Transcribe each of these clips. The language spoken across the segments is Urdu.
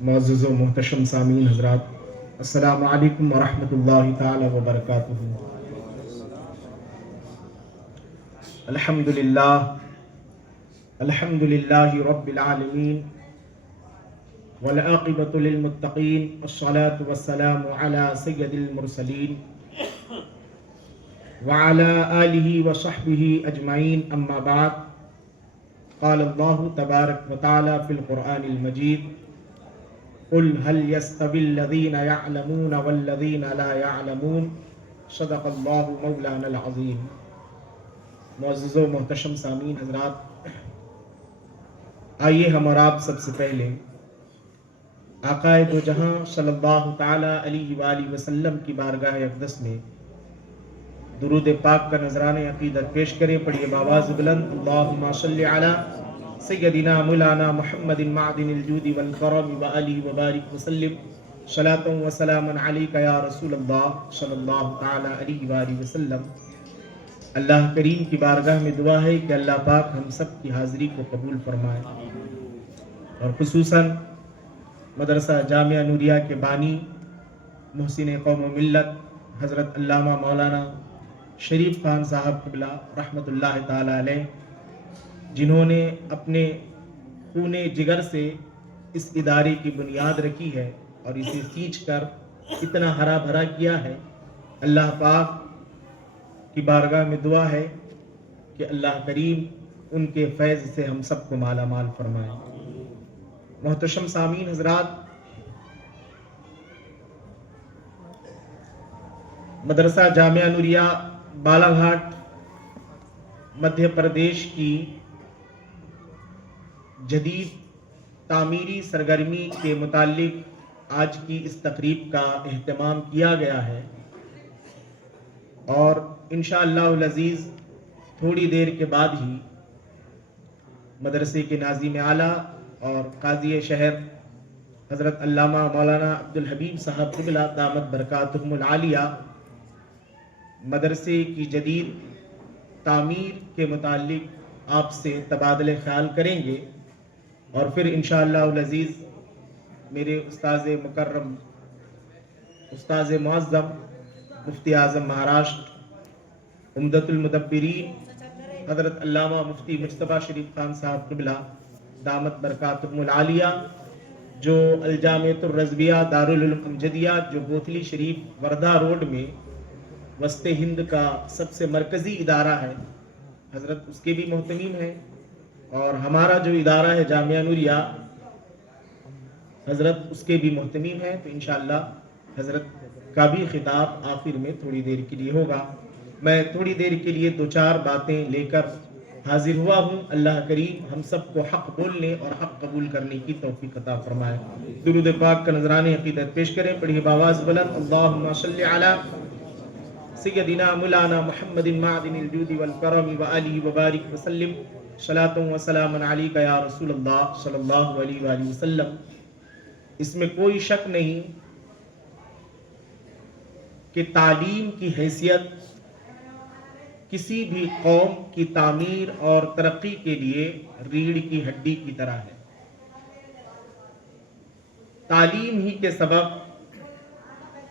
معزز و محتشم سامعین حضرات، السلام علیکم ورحمۃ اللہ تعالی وبرکاتہ۔ الحمد للہ رب العالمین، والعاقبۃ للمتقین، والصلاة والسلام علی سید المرسلین وعلی آلہ وصحبہ اجمعین، اما بعد، قال اللہ تبارک وتعالی فی القرآن المجید: قل هل يستوي الذين يعلمون والذين لا يعلمون، صدق اللہ مولانا العظیم۔ معزز و محتشم سامعین حضرات، آئیے ہم اور آپ سب سے پہلے آقا دو جہاں صلی اللہ تعالی علیہ وآلہ وسلم کی بارگاہ اقدس میں درود پاک کا نذرانِ عقیدت پیش کریں۔ پڑھیے بآواز بلند: اللہم صلی علی سیدنا مولانا محمد معدن الجود والکرم وآلہ وبارک وسلم، صلاۃ و سلام علیک یا رسول اللہ صلی اللہ تعالی علیہ وآلہ وسلم۔ اللہ کریم کی بارگاہ میں دعا ہے کہ اللہ پاک ہم سب کی حاضری کو قبول فرمائے، اور خصوصاً مدرسہ جامعہ نوریہ کے بانی محسن قوم و ملت حضرت علامہ مولانا شریف خان صاحب قبلہ رحمۃ اللہ تعالی علیہ، جنہوں نے اپنے خون جگر سے اس ادارے کی بنیاد رکھی ہے اور اسے سینچ کر اتنا ہرا بھرا کیا ہے۔ اللہ پاک کی بارگاہ میں دعا ہے کہ اللہ کریم ان کے فیض سے ہم سب کو مالا مال فرمائے۔ محتشم سامعین حضرات، مدرسہ جامعہ نوریہ بالا گھاٹ مدھیہ پردیش کی جدید تعمیری سرگرمی کے متعلق آج کی اس تقریب کا اہتمام کیا گیا ہے، اور انشاءاللہ العزیز تھوڑی دیر کے بعد ہی مدرسے کے ناظم اعلیٰ اور قاضی شہر حضرت علامہ مولانا عبدالحبیب صاحب قبلہ دامت برکاتہم العالیہ مدرسے کی جدید تعمیر کے متعلق آپ سے تبادلہ خیال کریں گے، اور پھر انشاءاللہ العزیز میرے استاذ مکرم، استاذ معظم، مفتی اعظم مہاراشٹر، عمدۃ المدبرین حضرت علامہ مفتی مجتبیٰ شریف خان صاحب قبلہ دامت برکاتہم العالیہ، جو الجامعۃ الرضویہ دارالعلوم امجدیہ جو بوتھلی شریف وردھا روڈ میں وسط ہند کا سب سے مرکزی ادارہ ہے، حضرت اس کے بھی محتمیم ہیں، اور ہمارا جو ادارہ ہے جامعہ نوریہ، حضرت اس کے بھی محتمیم ہیں۔ تو انشاءاللہ حضرت کا بھی خطاب آخر میں تھوڑی دیر کے لیے ہوگا۔ میں تھوڑی دیر کے لیے دو چار باتیں لے کر حاضر ہوا ہوں۔ اللہ کریم ہم سب کو حق بولنے اور حق قبول کرنے کی توفیق عطا فرمائے۔ درود پاک کا نذرانِ عقیدت پیش کریں۔ پڑھیے بآواز بلند: اللہم صلی علی سیدنا مولانا محمد معدن الجود والکرم وآلہ وبارک وسلم، صلاۃ و سلام علیک یا رسول اللہ صلی اللہ علیہ وآلہ وسلم۔ اس میں کوئی شک نہیں کہ تعلیم کی حیثیت کسی بھی قوم کی تعمیر اور ترقی کے لیے ریڑھ کی ہڈی کی طرح ہے۔ تعلیم ہی کے سبب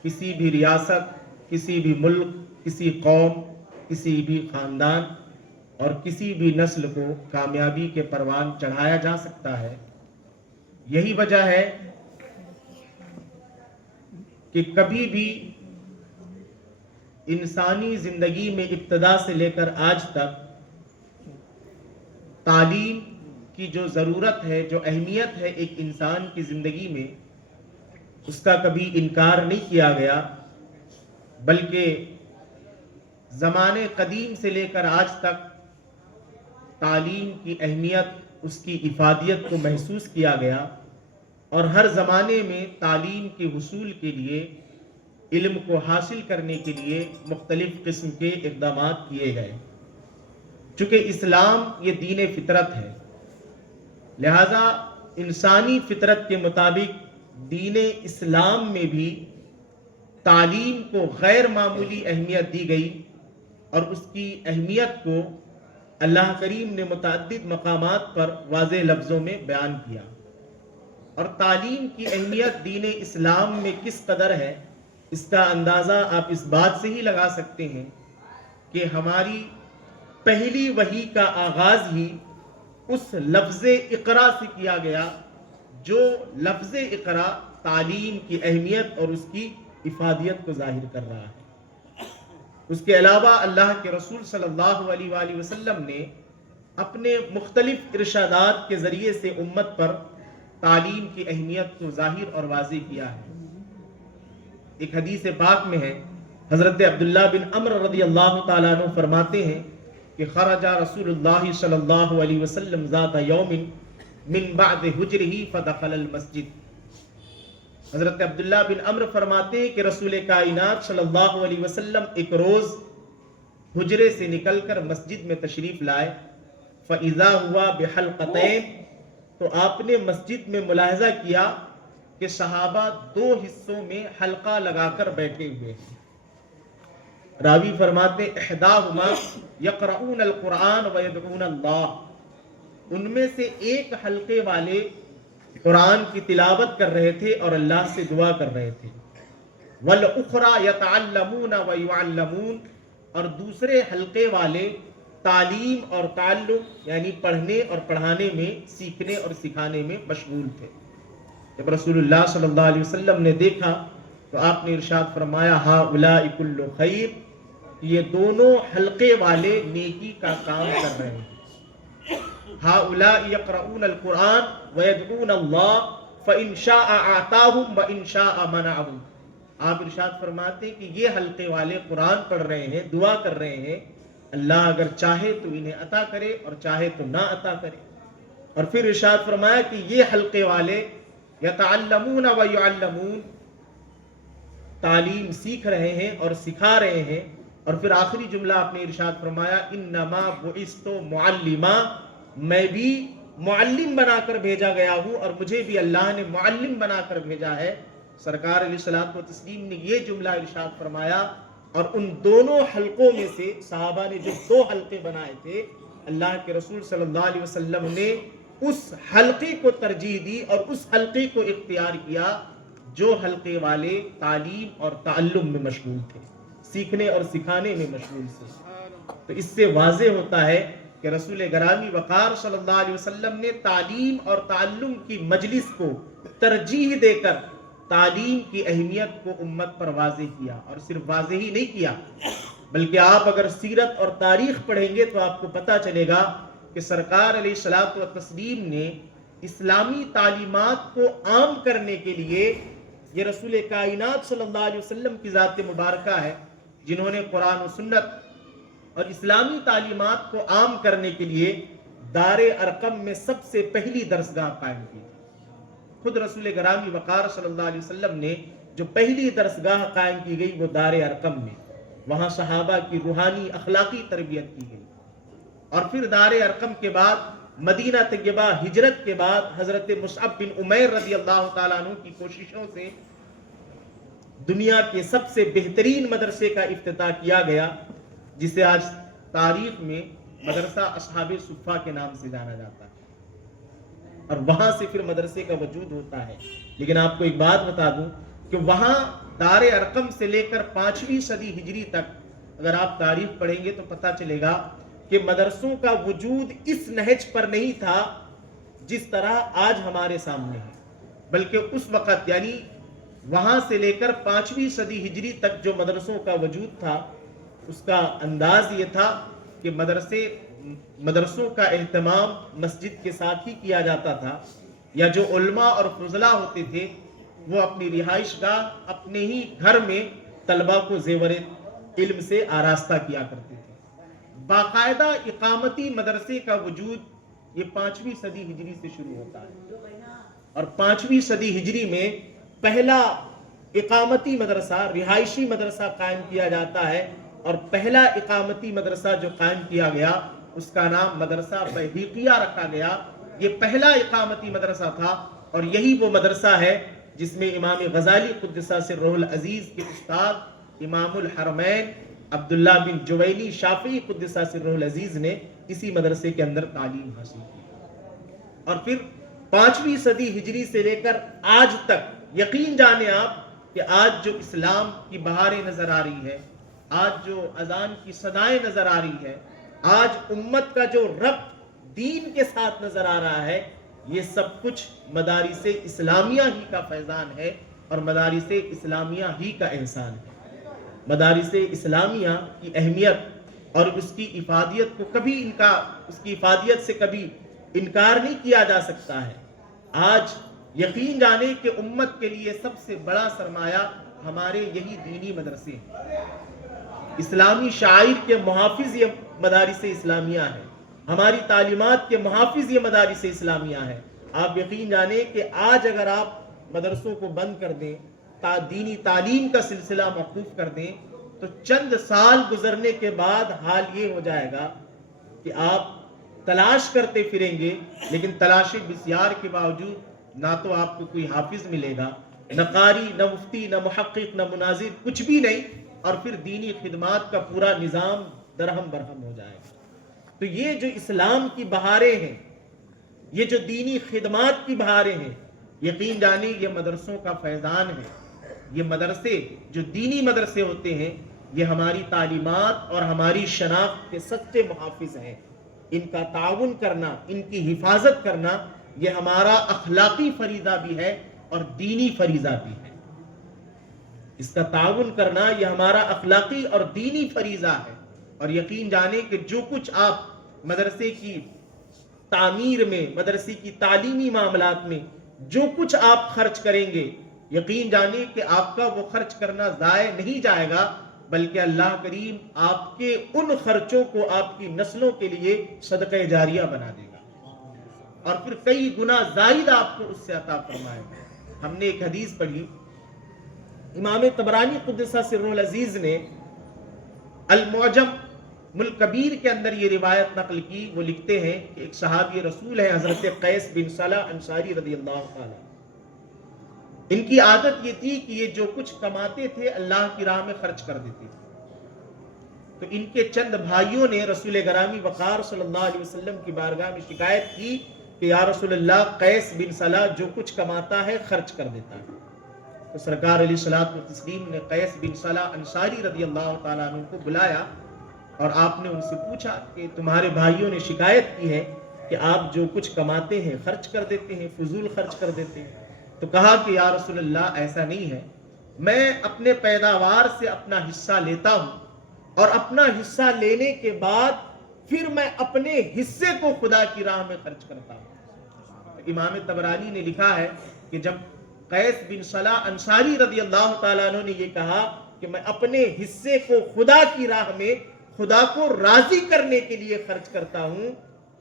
کسی بھی ریاست، کسی بھی ملک، کسی قوم، کسی بھی خاندان اور کسی بھی نسل کو کامیابی کے پروان چڑھایا جا سکتا ہے۔ یہی وجہ ہے کہ کبھی بھی انسانی زندگی میں ابتدا سے لے کر آج تک تعلیم کی جو ضرورت ہے، جو اہمیت ہے ایک انسان کی زندگی میں، اس کا کبھی انکار نہیں کیا گیا، بلکہ زمانے قدیم سے لے کر آج تک تعلیم کی اہمیت، اس کی افادیت کو محسوس کیا گیا، اور ہر زمانے میں تعلیم کے حصول کے لیے، علم کو حاصل کرنے کے لیے مختلف قسم کے اقدامات کیے گئے۔ چونکہ اسلام یہ دین فطرت ہے، لہذا انسانی فطرت کے مطابق دین اسلام میں بھی تعلیم کو غیر معمولی اہمیت دی گئی، اور اس کی اہمیت کو اللہ کریم نے متعدد مقامات پر واضح لفظوں میں بیان کیا۔ اور تعلیم کی اہمیت دین اسلام میں کس قدر ہے، اس کا اندازہ آپ اس بات سے ہی لگا سکتے ہیں کہ ہماری پہلی وحی کا آغاز ہی اس لفظ اقرا سے کیا گیا، جو لفظ اقرا تعلیم کی اہمیت اور اس کی افادیت کو ظاہر کر رہا ہے۔ اس کے علاوہ اللہ کے رسول صلی اللہ علیہ وآلہ وسلم نے اپنے مختلف ارشادات کے ذریعے سے امت پر تعلیم کی اہمیت کو ظاہر اور واضح کیا ہے۔ ایک حدیث پاک میں ہے، حضرت عبداللہ بن عمر رضی اللہ تعالیٰ عنہ فرماتے ہیں کہ خرج رسول اللہ صلی اللہ علیہ وسلم ذات یوم من بعد حجرہ فدخل المسجد۔ حضرت عبداللہ بن عمر فرماتے ہیں کہ رسول کائنات صلی اللہ علیہ وسلم ایک روز حجرے سے نکل کر مسجد میں تشریف لائے، فَإِذَا هُوَ بِحَلْقَتَيْنِ، تو آپ نے مسجد میں ملاحظہ کیا کہ صحابہ دو حصوں میں حلقہ لگا کر بیٹھے ہوئے ہیں۔ راوی فرماتے احداہما یقرؤون القرآن ویدعون اللہ، ان میں سے ایک حلقے والے قرآن کی تلاوت کر رہے تھے اور اللہ سے دعا کر رہے تھے، والاخری یتعلمون ویعلمون، اور دوسرے حلقے والے تعلیم اور تعلم یعنی پڑھنے اور پڑھانے میں، سیکھنے اور سکھانے میں مشغول تھے۔ جب رسول اللہ صلی اللہ علیہ وسلم نے دیکھا تو آپ نے ارشاد فرمایا ہؤلاء کل خیر، یہ دونوں حلقے والے نیکی کا کام کر رہے ہیں۔ ہؤلاء یقرؤون القرآن ویدعون اللہ فإن شاء اعطاہم وإن شاء منعہم، آپ ارشاد فرماتے ہیں کہ یہ حلقے والے قرآن پڑھ رہے ہیں، دعا کر رہے ہیں، اللہ اگر چاہے تو انہیں عطا کرے اور چاہے تو نہ عطا کرے۔ اور پھر ارشاد فرمایا کہ یہ حلقے والے یتعلمون ویعلمون، تعلیم سیکھ رہے ہیں اور سکھا رہے ہیں۔ اور پھر آخری جملہ آپ نے ارشاد فرمایا انما بعثت معلما، میں بھی معلم بنا کر بھیجا گیا ہوں اور مجھے بھی اللہ نے معلم بنا کر بھیجا ہے۔ سرکار علیہ الصلوۃ والتسلیم نے یہ جملہ ارشاد فرمایا، اور ان دونوں حلقوں میں سے صحابہ نے جو دو حلقے بنائے تھے، اللہ کے رسول صلی اللہ علیہ وسلم نے اس حلقے کو ترجیح دی اور اس حلقے کو اختیار کیا جو حلقے والے تعلیم اور تعلم میں مشغول تھے، سیکھنے اور سکھانے میں مشغول تھے۔ تو اس سے واضح ہوتا ہے کہ رسول گرامی وقار صلی اللہ علیہ وسلم نے تعلیم اور تعلم کی مجلس کو ترجیح دے کر تعلیم کی اہمیت کو امت پر واضح کیا، اور صرف واضح ہی نہیں کیا بلکہ آپ اگر سیرت اور تاریخ پڑھیں گے تو آپ کو پتہ چلے گا کہ سرکار علیہ الصلوۃ والتسلیم نے اسلامی تعلیمات کو عام کرنے کے لیے، یہ رسول کائنات صلی اللہ علیہ وسلم کی ذات مبارکہ ہے جنہوں نے قرآن و سنت اور اسلامی تعلیمات کو عام کرنے کے لیے دار ارقم میں سب سے پہلی درسگاہ قائم کی۔ خود رسول گرامی وقار صلی اللہ علیہ وسلم نے جو پہلی درسگاہ قائم کی گئی وہ دار ارقم میں، وہاں صحابہ کی روحانی اخلاقی تربیت کی گئی۔ اور پھر دار ارقم کے بعد مدینہ طیبہ ہجرت کے بعد حضرت مصعب بن عمیر رضی اللہ تعالیٰ عنہ کی کوششوں سے دنیا کے سب سے بہترین مدرسے کا افتتاح کیا گیا، جسے آج تاریخ میں مدرسہ اصحاب صفہ کے نام سے جانا جاتا ہے، اور وہاں سے پھر مدرسے کا وجود ہوتا ہے۔ لیکن آپ کو ایک بات بتا دوں کہ وہاں دار ارقم سے لے کر 5ویں صدی ہجری تک اگر آپ تاریخ پڑھیں گے تو پتہ چلے گا کہ مدرسوں کا وجود اس نہج پر نہیں تھا جس طرح آج ہمارے سامنے ہے، بلکہ اس وقت یعنی وہاں سے لے کر 5ویں صدی ہجری تک جو مدرسوں کا وجود تھا اس کا انداز یہ تھا کہ مدرسوں کا اہتمام مسجد کے ساتھ ہی کیا جاتا تھا، یا جو علماء اور فضلاء ہوتے تھے وہ اپنی رہائش گاہ اپنے ہی گھر میں طلباء کو زیور علم سے آراستہ کیا کرتے تھے۔ باقاعدہ اقامتی مدرسے کا وجود یہ 5ویں صدی ہجری سے شروع ہوتا ہے، اور 5ویں صدی ہجری میں پہلا اقامتی مدرسہ، رہائشی مدرسہ قائم کیا جاتا ہے، اور پہلا اقامتی مدرسہ جو قائم کیا گیا اس کا نام مدرسہ بہیقیہ رکھا گیا۔ یہ پہلا اقامتی مدرسہ تھا، اور یہی وہ مدرسہ ہے جس میں امام غزالی قدس سرہ العزیز کے استاد امام الحرمین عبداللہ بن جوینی شافعی قدس سرہ العزیز نے اسی مدرسے کے اندر تعلیم حاصل کی۔ اور پھر 5ویں صدی ہجری سے لے کر آج تک یقین جانے آپ کہ آج جو اسلام کی بہاریں نظر آ رہی ہے، آج جو اذان کی صدائیں نظر آ رہی ہے، آج امت کا جو ربط دین کے ساتھ نظر آ رہا ہے، یہ سب کچھ مدارس اسلامیہ ہی کا فیضان ہے اور مدارس اسلامیہ ہی کا احسان ہے۔ مدارس اسلامیہ کی اہمیت اور اس کی افادیت کو اس کی افادیت سے کبھی انکار نہیں کیا جا سکتا ہے۔ آج یقین جانے کہ امت کے لیے سب سے بڑا سرمایہ ہمارے یہی دینی مدرسے ہیں۔ اسلامی شعائر کے محافظ یہ مدارس اسلامیہ ہیں، ہماری تعلیمات کے محافظ یہ مدارس اسلامیہ ہیں۔ آپ یقین جانیں کہ آج اگر آپ مدرسوں کو بند کر دیں، دینی تعلیم کا سلسلہ موقوف کر دیں، تو چند سال گزرنے کے بعد حال یہ ہو جائے گا کہ آپ تلاش کرتے پھریں گے، لیکن تلاش بسیار کے باوجود نہ تو آپ کو کوئی حافظ ملے گا، نہ قاری، نہ مفتی، نہ محقق، نہ مناظر، کچھ بھی نہیں، اور پھر دینی خدمات کا پورا نظام درہم برہم ہو جائے گا۔ تو یہ جو اسلام کی بہاریں ہیں، یہ جو دینی خدمات کی بہاریں ہیں، یقین جانیں یہ مدرسوں کا فیضان ہے۔ یہ مدرسے جو دینی مدرسے ہوتے ہیں، یہ ہماری تعلیمات اور ہماری شناخت کے سچے محافظ ہیں۔ ان کا تعاون کرنا، ان کی حفاظت کرنا، یہ ہمارا اخلاقی فریضہ بھی ہے اور دینی فریضہ بھی ہے۔ اس کا تعاون کرنا یہ ہمارا اخلاقی اور دینی فریضہ ہے، اور یقین جانیں کہ جو کچھ آپ مدرسے کی تعمیر میں، مدرسے کی تعلیمی معاملات میں جو کچھ آپ خرچ کریں گے، یقین جانیں کہ آپ کا وہ خرچ کرنا ضائع نہیں جائے گا، بلکہ اللہ کریم آپ کے ان خرچوں کو آپ کی نسلوں کے لیے صدقہ جاریہ بنا دے گا، اور پھر کئی گنا زائد آپ کو اس سے عطا فرمائے گا۔ ہم نے ایک حدیث پڑھی، امام طبرانی قدس سرہ العزیز نے المعجم الکبیر کے اندر یہ روایت نقل کی۔ وہ لکھتے ہیں کہ ایک صحابی رسول ہے حضرت قیس بن صلہ انصاری رضی اللہ تعالی، ان کی عادت یہ تھی کہ یہ جو کچھ کماتے تھے اللہ کی راہ میں خرچ کر دیتے تھے۔ تو ان کے چند بھائیوں نے رسول گرامی وقار صلی اللہ علیہ وسلم کی بارگاہ میں شکایت کی کہ یا رسول اللہ، قیس بن صلہ جو کچھ کماتا ہے خرچ کر دیتا ہے۔ تو سرکار علیہ الصلوۃ والتسلیم نے قیس بن صلہ انصاری رضی اللہ تعالیٰ عنہ کو بلایا اور آپ نے ان سے پوچھا کہ تمہارے بھائیوں نے شکایت کی ہے کہ آپ جو کچھ کماتے ہیں خرچ کر دیتے ہیں، فضول خرچ کر دیتے ہیں۔ تو کہا کہ یا رسول اللہ ایسا نہیں ہے، میں اپنے پیداوار سے اپنا حصہ لیتا ہوں، اور اپنا حصہ لینے کے بعد پھر میں اپنے حصے کو خدا کی راہ میں خرچ کرتا ہوں۔ امام طبرانی نے لکھا ہے کہ جب قیس بن صلہ انصاری رضی اللہ تعالیٰ عنہ نے یہ کہا کہ میں اپنے حصے کو خدا کی راہ میں، خدا کو راضی کرنے کے لیے خرچ کرتا ہوں،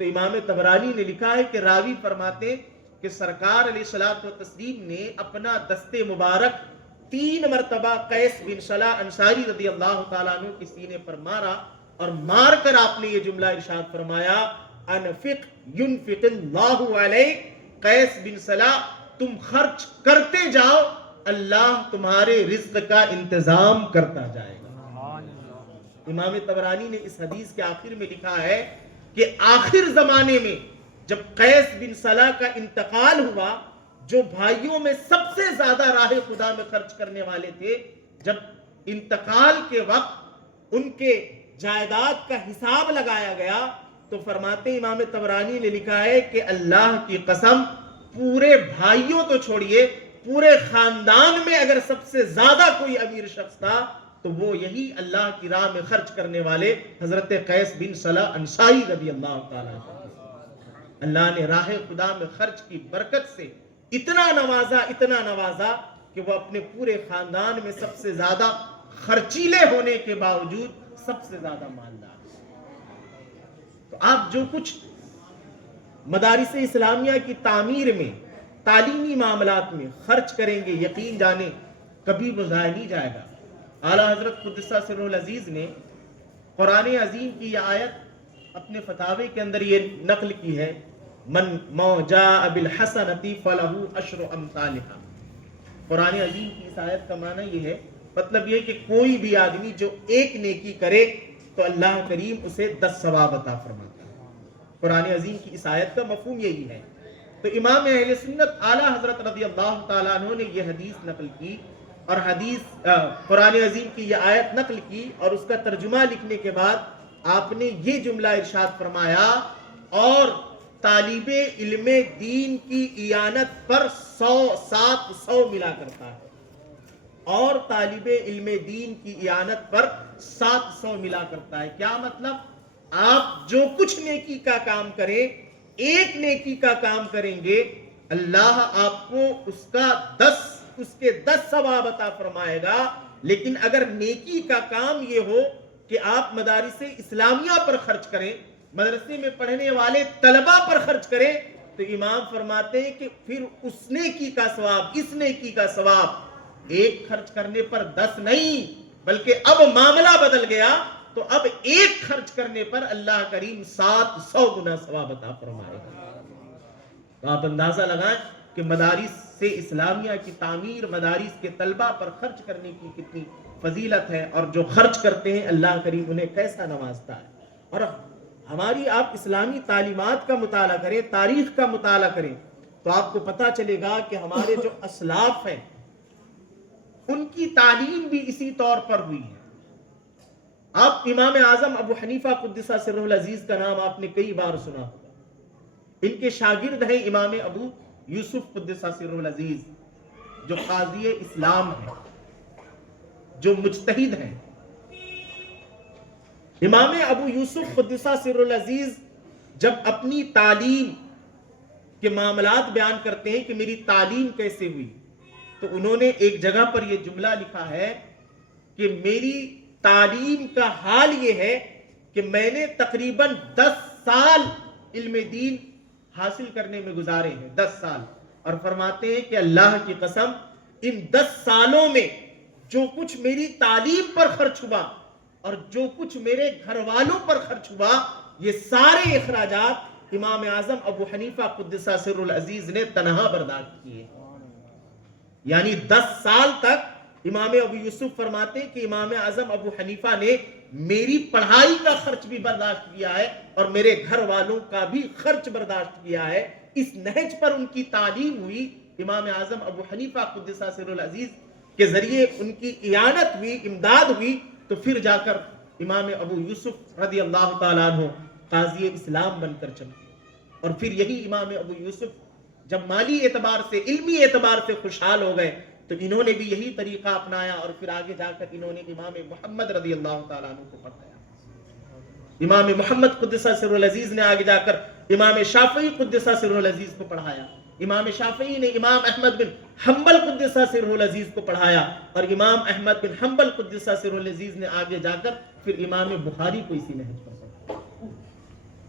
تو امام طبرانی نے لکھا ہے کہ راوی فرماتے کہ سرکار علیہ الصلوۃ والتسلیم نے اپنا دست مبارک 3 مرتبہ قیس بن صلہ انصاری رضی اللہ تعالیٰ عنہ کے سینے پر مارا، اور مار کر آپ نے یہ جملہ ارشاد فرمایا، انفق ینفق اللہ علیک، قیس بن صلہ تم خرچ کرتے جاؤ، اللہ تمہارے رزق کا انتظام کرتا جائے گا۔ امام طبرانی نے اس حدیث کے آخر میں لکھا ہے کہ آخر زمانے میں جب قیس بن صلہ کا انتقال ہوا، جو بھائیوں میں سب سے زیادہ راہ خدا میں خرچ کرنے والے تھے، جب انتقال کے وقت ان کے جائیداد کا حساب لگایا گیا، تو فرماتے امام طبرانی نے لکھا ہے کہ اللہ کی قسم، پورے بھائیوں تو چھوڑیے، پورے خاندان میں اگر سب سے زیادہ کوئی امیر شخص تھا تو وہ یہی اللہ کی راہ میں خرچ کرنے والے حضرت قیس بن صلہ انصاری رضی اللہ تعالیٰ عنہ۔ اللہ نے راہ خدا میں خرچ کی برکت سے اتنا نوازا کہ وہ اپنے پورے خاندان میں سب سے زیادہ خرچیلے ہونے کے باوجود سب سے زیادہ مالدار۔ تو آپ جو کچھ مدارس اسلامیہ کی تعمیر میں، تعلیمی معاملات میں خرچ کریں گے، یقین جانیں کبھی وہ ضائع نہیں جائے گا۔ اعلیٰ حضرت قدس سرہ العزیز نے قرآن عظیم کی یہ آیت اپنے فتاوے کے اندر یہ نقل کی ہے، من جاء بالحسنۃ فلہ عشر امثالھا۔ قرآن عظیم کی اس آیت کا معنی یہ ہے، مطلب یہ کہ کوئی بھی آدمی جو ایک نیکی کرے تو اللہ کریم اسے 10 ثواب عطا فرماتا ہے۔ قرآن عظیم کی اس آیت کا مفہوم یہی ہے تو امام اہل سنت اعلیٰ حضرت رضی اللہ تعالیٰ عنہ نے یہ حدیث نقل کی اور قرآن عظیم کی یہ آیت نقل کی اور اس کا ترجمہ لکھنے کے بعد آپ نے یہ جملہ ارشاد فرمایا، اور طالب علم دین کی اعانت پر 700 ملا کرتا ہے، اور طالب علم دین کی اعانت پر 700 ملا کرتا ہے۔ کیا مطلب؟ آپ جو کچھ نیکی کا کام کریں، ایک نیکی کا کام کریں گے، اللہ آپ کو اس کے 10 ثواب عطا فرمائے گا۔ لیکن اگر نیکی کا کام یہ ہو کہ آپ مدارس اسلامیہ پر خرچ کریں، مدرسے میں پڑھنے والے طلبہ پر خرچ کریں، تو امام فرماتے ہیں کہ پھر اس نیکی کا ثواب، اس نیکی کا ثواب ایک خرچ کرنے پر 10 نہیں، بلکہ اب معاملہ بدل گیا، تو اب ایک خرچ کرنے پر اللہ کریم 700 گنا ثواب عطا فرمائے گا۔ تو آپ اندازہ لگائیں کہ مدارس سے اسلامیہ کی تعمیر، مدارس کے طلبہ پر خرچ کرنے کی کتنی فضیلت ہے، اور جو خرچ کرتے ہیں اللہ کریم انہیں کیسا نوازتا ہے۔ اور ہماری آپ اسلامی تعلیمات کا مطالعہ کریں، تاریخ کا مطالعہ کریں، تو آپ کو پتہ چلے گا کہ ہمارے جو اسلاف ہیں ان کی تعلیم بھی اسی طور پر ہوئی ہے۔ آپ امام اعظم ابو حنیفہ قدس سرہ العزیز کا نام آپ نے کئی بار سنا ہوگا۔ ان کے شاگرد ہیں امام ابو یوسف قدس سرہ العزیز، جو قاضی اسلام ہیں، جو مجتہد ہیں۔ امام ابو یوسف قدس سرہ العزیز جب اپنی تعلیم کے معاملات بیان کرتے ہیں کہ میری تعلیم کیسے ہوئی، تو انہوں نے ایک جگہ پر یہ جملہ لکھا ہے کہ میری تعلیم کا حال یہ ہے کہ میں نے تقریباً 10 سال علم دین حاصل کرنے میں گزارے ہیں، 10 سال، اور فرماتے ہیں کہ اللہ کی قسم ان 10 سالوں میں جو کچھ میری تعلیم پر خرچ ہوا اور جو کچھ میرے گھر والوں پر خرچ ہوا، یہ سارے اخراجات امام اعظم ابو حنیفہ قدس سرہ العزیز نے تنہا برداشت کیے۔ یعنی 10 سال تک امام ابو یوسف فرماتے کہ امام اعظم ابو حنیفہ نے میری پڑھائی کا خرچ بھی برداشت کیا ہے اور میرے گھر والوں کا بھی خرچ برداشت کیا ہے۔ اس نہج پر ان کی تعلیم ہوئی۔ امام اعظم ابو حنیفہ قدس سرہ العزیز کے ذریعے ان کی اعانت ہوئی، امداد ہوئی، تو پھر جا کر امام ابو یوسف رضی اللہ تعالیٰ عنہ قاضی اسلام بن کر چمکے۔ اور پھر یہی امام ابو یوسف جب مالی اعتبار سے، علمی اعتبار سے خوشحال ہو گئے، تو انہوں نے بھی یہی طریقہ اپنایا، اور پھر آگے جا کر انہوں نے امام محمد رضی اللہ تعالیٰ عنہ کو پڑھایا۔ امام محمد قدس سرہ العزیز نے آگے جا کر امام شافعی قدس سرہ العزیز کو پڑھایا۔ امام شافعی نے امام احمد بن حنبل قدس سرہ العزیز کو پڑھایا، اور امام احمد بن حنبل قدس سرہ العزیز نے آگے جا کر پھر امام بخاری کو اسی نہج پر پڑھایا۔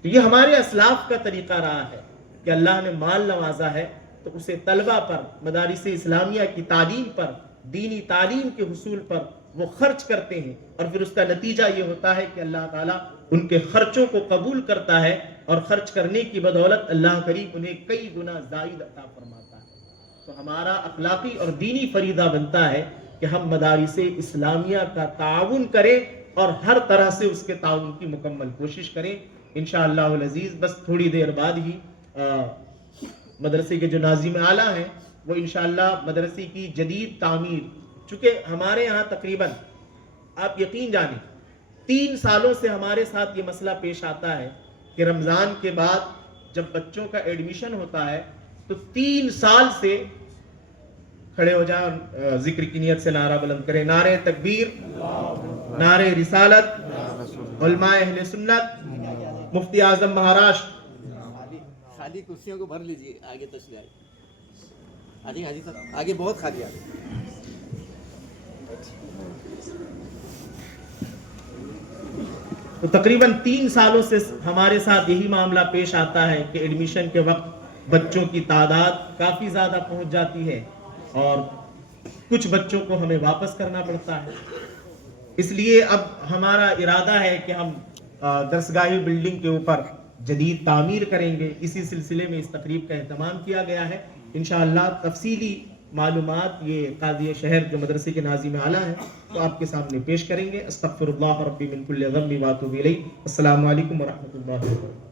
تو یہ ہمارے اسلاف کا طریقہ رہا ہے کہ اللہ نے مال نوازا ہے تو اسے طلبہ پر، مدارس اسلامیہ کی تعلیم پر، دینی تعلیم کے حصول پر وہ خرچ کرتے ہیں، اور پھر اس کا نتیجہ یہ ہوتا ہے کہ اللہ تعالیٰ ان کے خرچوں کو قبول کرتا ہے، اور خرچ کرنے کی بدولت اللہ کریم انہیں کئی گنا زائد عطا فرماتا ہے۔ تو ہمارا اخلاقی اور دینی فریضہ بنتا ہے کہ ہم مدارس اسلامیہ کا تعاون کریں اور ہر طرح سے اس کے تعاون کی مکمل کوشش کریں۔ انشاءاللہ العزیز بس تھوڑی دیر بعد ہی مدرسے کے جو ناظم اعلیٰ ہیں وہ انشاءاللہ مدرسے کی جدید تعمیر، چونکہ ہمارے ہاں تقریباً آپ یقین جانیں 3 سالوں سے ہمارے ساتھ یہ مسئلہ پیش آتا ہے کہ رمضان کے بعد جب بچوں کا ایڈمیشن ہوتا ہے تو 3 سال سے کھڑے ہو جائیں، ذکر کی نیت سے نعرہ بلند کریں، نعرہ تکبیر، نعرہ رسالت، علماء اہل سنت، مفتی اعظم مہاراشٹر۔ خالی کرسیوں کو بھر لیجیے، آگے تشریح آگے، حاجی صاحب آگے بہت خالی آگے۔ تو تقریباً 3 سالوں سے ہمارے ساتھ یہی معاملہ پیش آتا ہے کہ ایڈمیشن کے وقت بچوں کی تعداد کافی زیادہ پہنچ جاتی ہے اور کچھ بچوں کو ہمیں واپس کرنا پڑتا ہے۔ اس لیے اب ہمارا ارادہ ہے کہ ہم درسگاہی بلڈنگ کے اوپر جدید تعمیر کریں گے۔ اسی سلسلے میں اس تقریب کا اہتمام کیا گیا ہے۔ انشاءاللہ تفصیلی معلومات یہ قاضی شہر جو مدرسے کے ناظم اعلیٰ ہیں تو آپ کے سامنے پیش کریں گے۔ استغفر اللہ ربی من کل ذنب واتوب الیہ۔ السلام علیکم ورحمۃ اللہ وبرکاتہ۔